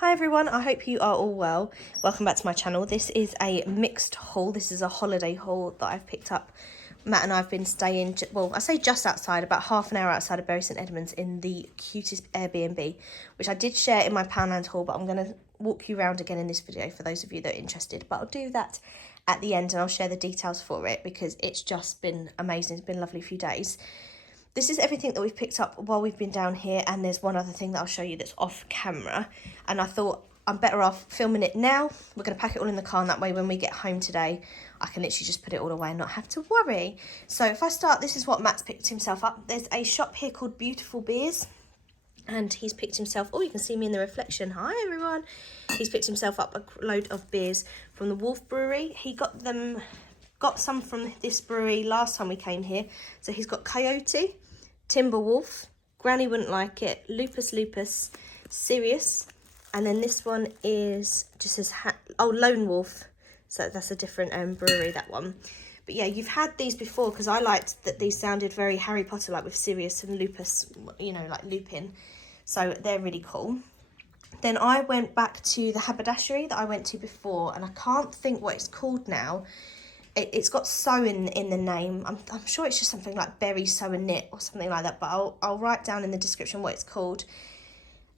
Hi everyone, I hope you are all well. Welcome back to my channel. This is a mixed haul. This is a holiday haul that I've picked up. Matt and I have been staying, well, I say just outside, about half an hour outside of Bury St Edmunds in the cutest Airbnb, which I did share in my Poundland haul, but I'm going to walk you around again in this video for those of you that are interested. But I'll do that at the end and I'll share the details for it because it's just been amazing. It's been a lovely few days. This is everything that we've picked up while we've been down here, and there's one other thing that I'll show you that's off camera, and I thought I'm better off filming it now. We're going to pack it all in the car, and that way when we get home today I can literally just put it all away and not have to worry. So if I start, this is what Matt's picked himself up. There's a shop here called Beautiful Beers, and he's picked himself, oh, you can see me in the reflection, hi everyone. He's picked himself up a load of beers from the Wolf Brewery. He got some from this brewery last time we came here. So he's got Coyote, Timberwolf, Granny Wouldn't Like It, Lupus, Sirius, and then this one is just says Lone Wolf. So that's a different brewery, that one. But yeah, you've had these before because I liked that these sounded very Harry Potter, like with Sirius and Lupus, you know, like Lupin. So they're really cool. Then I went back to the haberdashery that I went to before, and I can't think what it's called now. It's got sew in the name. I'm sure it's just something like Bury Sew and Knit or something like that, but I'll write down in the description what it's called.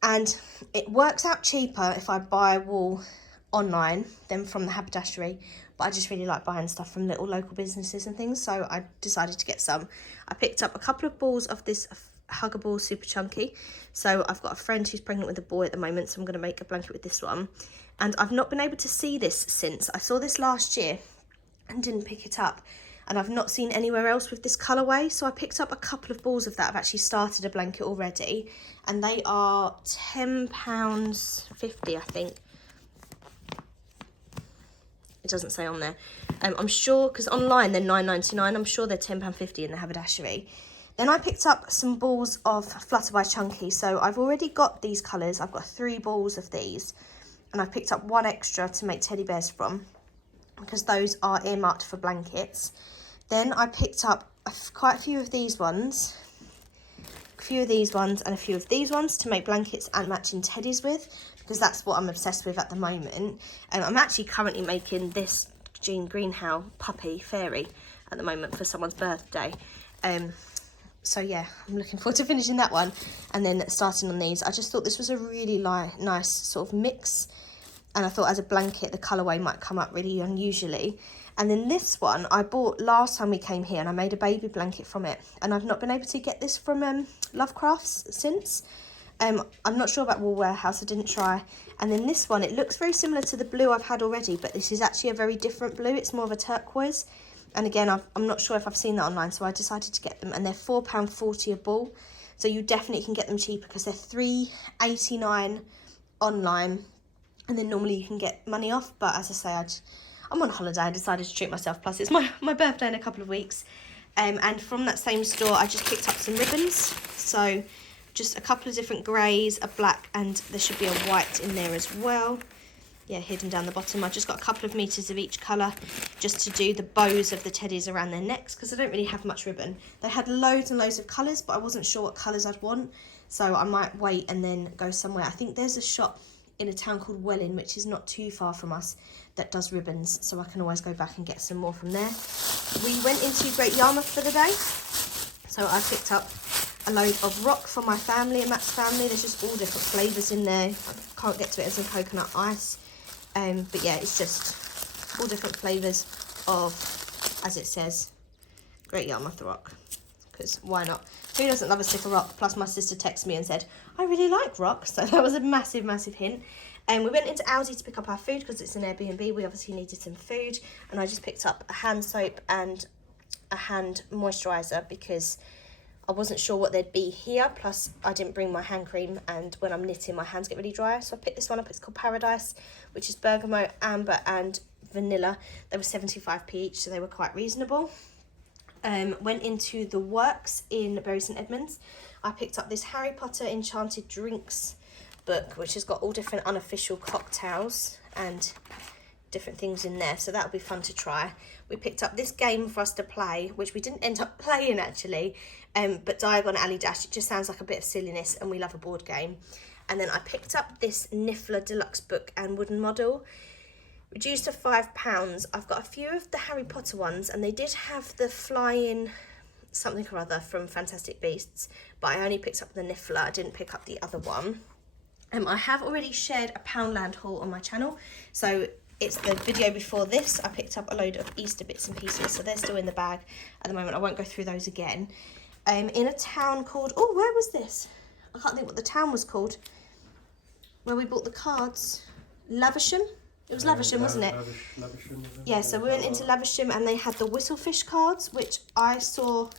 And it works out cheaper if I buy wool online than from the haberdashery, but I just really like buying stuff from little local businesses and things, so I decided to get some. I picked up a couple of balls of this Huggable Super Chunky. So I've got a friend who's pregnant with a boy at the moment, so I'm going to make a blanket with this one. And I've not been able to see this since. I saw this last year and didn't pick it up, and I've not seen anywhere else with this colourway, so I picked up a couple of balls of that. I've actually started a blanket already, and they are £10.50, I think. It doesn't say on there. I'm sure, because online they're £9.99, I'm sure they're £10.50 in the haberdashery. Then I picked up some balls of Flutter by Chunky, so I've already got these colours. I've got 3 balls of these, and I've picked up 1 extra to make teddy bears from, because those are earmarked for blankets. Then I picked up quite a few of these ones, and a few of these ones to make blankets and matching teddies with, because that's what I'm obsessed with at the moment. I'm actually currently making this Jean Greenhow puppy fairy at the moment for someone's birthday. So yeah, I'm looking forward to finishing that one and then starting on these. I just thought this was a really nice sort of mix. And I thought as a blanket, the colourway might come up really unusually. And then this one I bought last time we came here, and I made a baby blanket from it. And I've not been able to get this from Lovecrafts since. I'm not sure about Wool Warehouse, I didn't try. And then this one, it looks very similar to the blue I've had already, but this is actually a very different blue. It's more of a turquoise. And again, I'm not sure if I've seen that online, so I decided to get them. And they're £4.40 a ball. So you definitely can get them cheaper because they're £3.89 online. And then normally you can get money off, but as I say, I'm on holiday. I decided to treat myself. Plus, it's my birthday in a couple of weeks. And from that same store, I just picked up some ribbons. So just a couple of different greys, a black, and there should be a white in there as well. Yeah, hidden down the bottom. I've just got a couple of meters of each colour just to do the bows of the teddies around their necks, because I don't really have much ribbon. They had loads and loads of colours, but I wasn't sure what colours I'd want. So I might wait and then go somewhere. I think there's a shop in a town called Welling, which is not too far from us, that does ribbons, so I can always go back and get some more from there. We went into Great Yarmouth for the day, so I picked up a load of rock for my family and Matt's family. There's just all different flavours in there. I can't get to it as in coconut ice, but yeah, it's just all different flavours of, as it says, Great Yarmouth rock, because why not? Who doesn't love a stick of rock? Plus my sister texted me and said, I really like rock, so that was a massive hint. And we went into Aldi to pick up our food because it's an Airbnb. We obviously needed some food, and I just picked up a hand soap and a hand moisturiser because I wasn't sure what they'd be here. Plus I didn't bring my hand cream, and when I'm knitting my hands get really dry, so I picked this one up. It's called Paradise, which is bergamot, amber and vanilla. They were 75p each, so they were quite reasonable. Went into the Works in Bury St Edmunds. I picked up this Harry Potter Enchanted drinks book, which has got all different unofficial cocktails and different things in there, so that'll be fun to try. We picked up this game for us to play, which we didn't end up playing actually, but Diagon Alley Dash. It just sounds like a bit of silliness, and we love a board game. And then I picked up this Niffler Deluxe book and wooden model, reduced to £5. I've got a few of the Harry Potter ones, and they did have the flying something or other from Fantastic Beasts, but I only picked up the Niffler. I didn't pick up the other one. I have already shared a Poundland haul on my channel, so it's the video before this. I picked up a load of Easter bits and pieces, so they're still in the bag at the moment. I won't go through those again. In a town called, oh, where was this? I can't think what the town was called, where we bought the cards. Lavisham? It was Lavisham, wasn't it? Lavisham, yeah, so we went into Lavisham and they had the Whistlefish cards, which I saw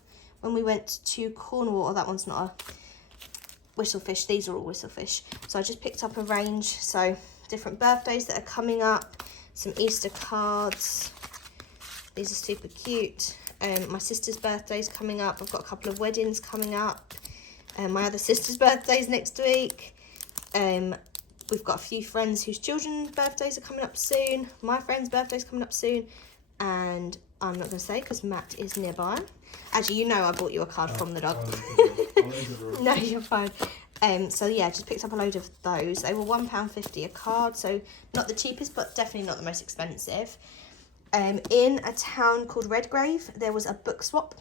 when we went to Cornwall. Oh, that one's not a Whistlefish. These are all Whistlefish. So I just picked up a range. So different birthdays that are coming up, some Easter cards. These are super cute. My sister's birthday's coming up. I've got a couple of weddings coming up. My other sister's birthday's next week. We've got a few friends whose children's birthdays are coming up soon. My friend's birthday's coming up soon. And I'm not going to say because Matt is nearby. Actually, you know I bought you a card from the dog. No, you're fine. So yeah, just picked up a load of those. They were £1.50 a card, so not the cheapest, but definitely not the most expensive. In a town called Redgrave, there was a book swap.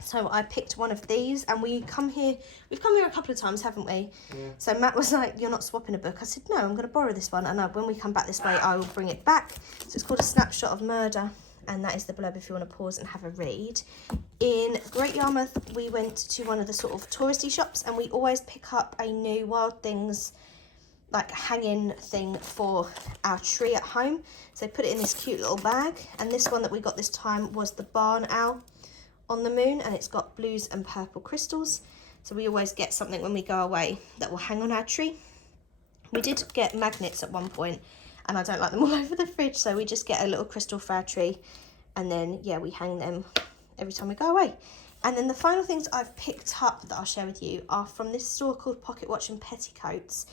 So I picked one of these, and we've come here a couple of times, haven't we? Yeah. So Matt was like, you're not swapping a book. I said, no, I'm going to borrow this one, and when we come back this way, I will bring it back. So it's called A Snapshot of Murder, and that is the blurb if you want to pause and have a read. In Great Yarmouth, we went to one of the sort of touristy shops, and we always pick up a new Wild Things like hanging thing for our tree at home. So put it in this cute little bag, and this one that we got this time was the barn owl on the moon, and it's got blues and purple crystals. So we always get something when we go away that will hang on our tree. We did get magnets at one point, and I don't like them all over the fridge, so we just get a little crystal for our tree, and then yeah, we hang them every time we go away. And then the final things I've picked up that I'll share with you are from this store called Pocket Watch and Petticoats,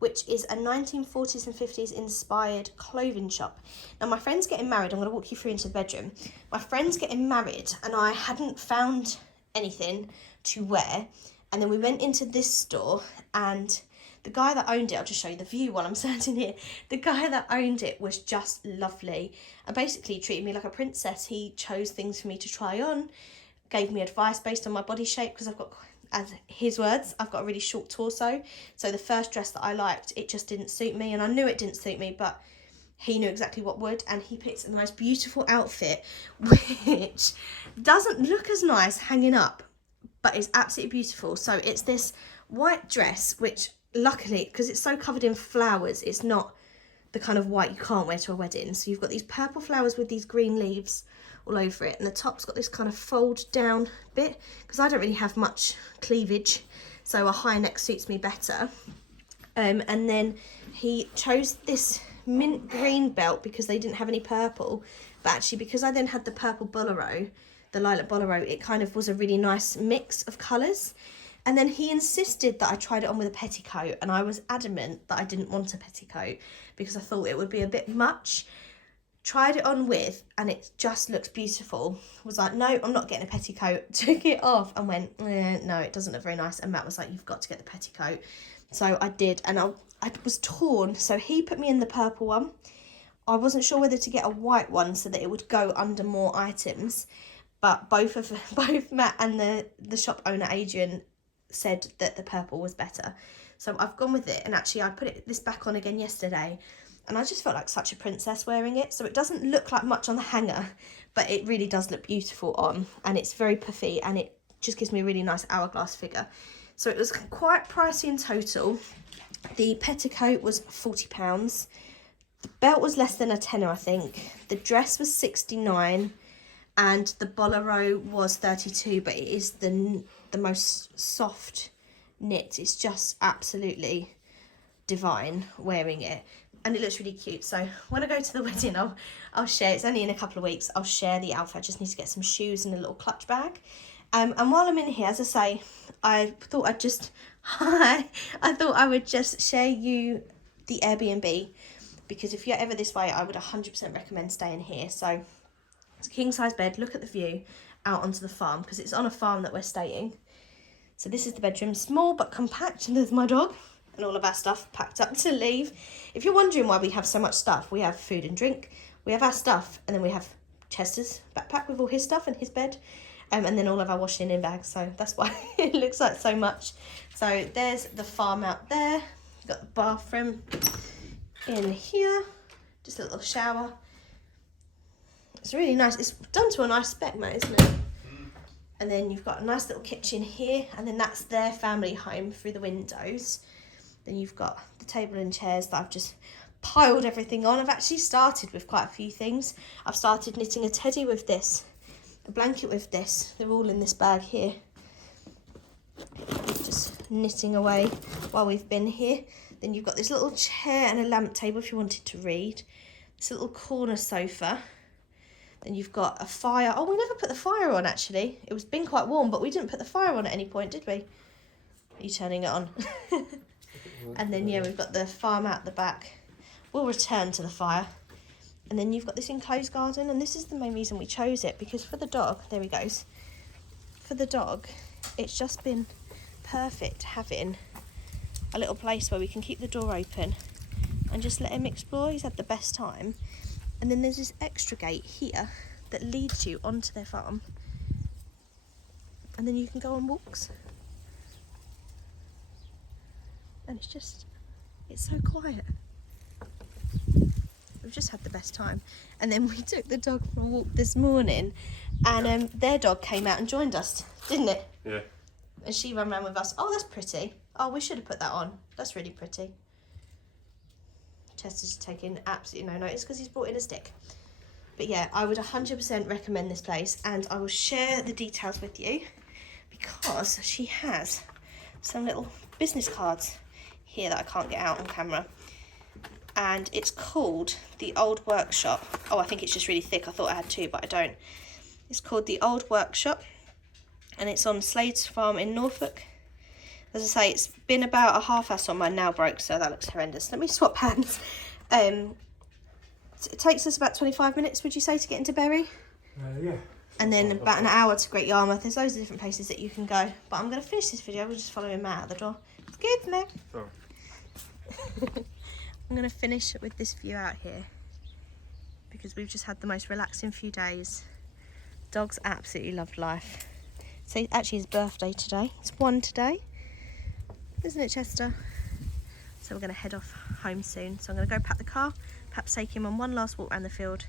which is a 1940s and 50s inspired clothing shop. Now my friend's getting married. I'm going to walk you through into the bedroom. My friend's getting married, and I hadn't found anything to wear. And then we went into this store, and the guy that owned it, I'll just show you the view while I'm standing here. The guy that owned it was just lovely, and basically treated me like a princess. He chose things for me to try on, gave me advice based on my body shape, because I've got, as his words, I've got a really short torso. So the first dress that I liked, it just didn't suit me, and I knew it didn't suit me, but he knew exactly what would, and he picked the most beautiful outfit, which doesn't look as nice hanging up, but is absolutely beautiful. So it's this white dress, which luckily, because it's so covered in flowers, it's not the kind of white you can't wear to a wedding. So you've got these purple flowers with these green leaves all over it, and the top's got this kind of fold down bit, because I don't really have much cleavage, so a high neck suits me better. And then he chose this mint green belt because they didn't have any purple, but actually because I then had the purple bolero, the lilac bolero, it kind of was a really nice mix of colours. And then he insisted that I tried it on with a petticoat, and I was adamant that I didn't want a petticoat because I thought it would be a bit much. Tried it on with, and it just looks beautiful. Was like, no, I'm not getting a petticoat. Took it off and went, no, it doesn't look very nice. And Matt was like, you've got to get the petticoat. So I did, and I was torn. So he put me in the purple one. I wasn't sure whether to get a white one so that it would go under more items, but both Matt and the shop owner Adrian said that the purple was better. So I've gone with it, and actually I put this back on again yesterday, and I just felt like such a princess wearing it. So it doesn't look like much on the hanger, but it really does look beautiful on, and it's very puffy, and it just gives me a really nice hourglass figure. So it was quite pricey in total. The petticoat was £40. The belt was less than a tenner, I think. The dress was £69, and the bolero was £32, but it is the most soft knit. It's just absolutely divine wearing it, and it looks really cute. So when I go to the wedding, I'll share. It's only in a couple of weeks. I'll share the outfit. I just need to get some shoes and a little clutch bag. And while I'm in here, as I say, I thought I would just share you the Airbnb, because if you're ever this way, I would 100% recommend staying here. So it's a king size bed. Look at the view out onto the farm, because it's on a farm that we're staying. So this is the bedroom, small but compact. And there's my dog. and all of our stuff packed up to leave. If you're wondering why we have so much stuff, we have food and drink, we have our stuff, and then we have Chester's backpack with all his stuff and his bed, and then all of our washing in bags. So that's why it looks like so much. So there's the farm out there. You've got the bathroom in here, just a little shower. It's really nice. It's done to a nice spec, mate, isn't it? And then you've got a nice little kitchen here, and then that's their family home through the windows. Then you've got the table and chairs that I've just piled everything on. I've actually started with quite a few things. I've started knitting a teddy with this, a blanket with this. They're all in this bag here. Just knitting away while we've been here. Then you've got this little chair and a lamp table if you wanted to read. This little corner sofa. Then you've got a fire. Oh, we never put the fire on, actually. It was been quite warm, but we didn't put the fire on at any point, did we? Are you turning it on? And then, yeah, we've got the farm out the back. We'll return to the fire. And then you've got this enclosed garden, and this is the main reason we chose it, because for the dog, there he goes. For the dog, it's just been perfect having a little place where we can keep the door open and just let him explore. He's had the best time. And then there's this extra gate here that leads you onto their farm. And then you can go on walks. And it's so quiet. We've just had the best time. And then we took the dog for a walk this morning, and their dog came out and joined us, didn't it? Yeah. And she ran around with us. Oh, that's pretty. Oh, we should have put that on. That's really pretty. Chester's taking absolutely no notice because he's brought in a stick. But yeah, I would 100% recommend this place, and I will share the details with you because she has some little business cards here that I can't get out on camera. And it's called The Old Workshop. Oh, I think it's just really thick. I thought I had two, but I don't. It's called The Old Workshop, and it's on Slade's farm in Norfolk. As I say, it's been about a half hour, so mine now broke, so that looks horrendous. Let me swap hands. It takes us about 25 minutes, would you say, to get into Bury? Yeah. And then about an hour to Great Yarmouth. There's loads of different places that you can go. But I'm going to finish this video. We'll just follow him out the door. Excuse me. Sorry. I'm going to finish with this view out here, because we've just had the most relaxing few days. Dog's absolutely loved life. So it's actually his birthday today. It's 1 today. Isn't it, Chester? So we're going to head off home soon. So I'm going to go pack the car, perhaps take him on one last walk around the field,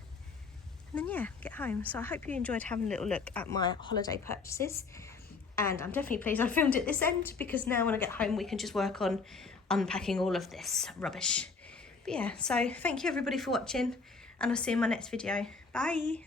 and then, yeah, get home. So I hope you enjoyed having a little look at my holiday purchases. And I'm definitely pleased I filmed it this end, because now when I get home we can just work on unpacking all of this rubbish. But yeah, so thank you everybody for watching, and I'll see you in my next video. Bye!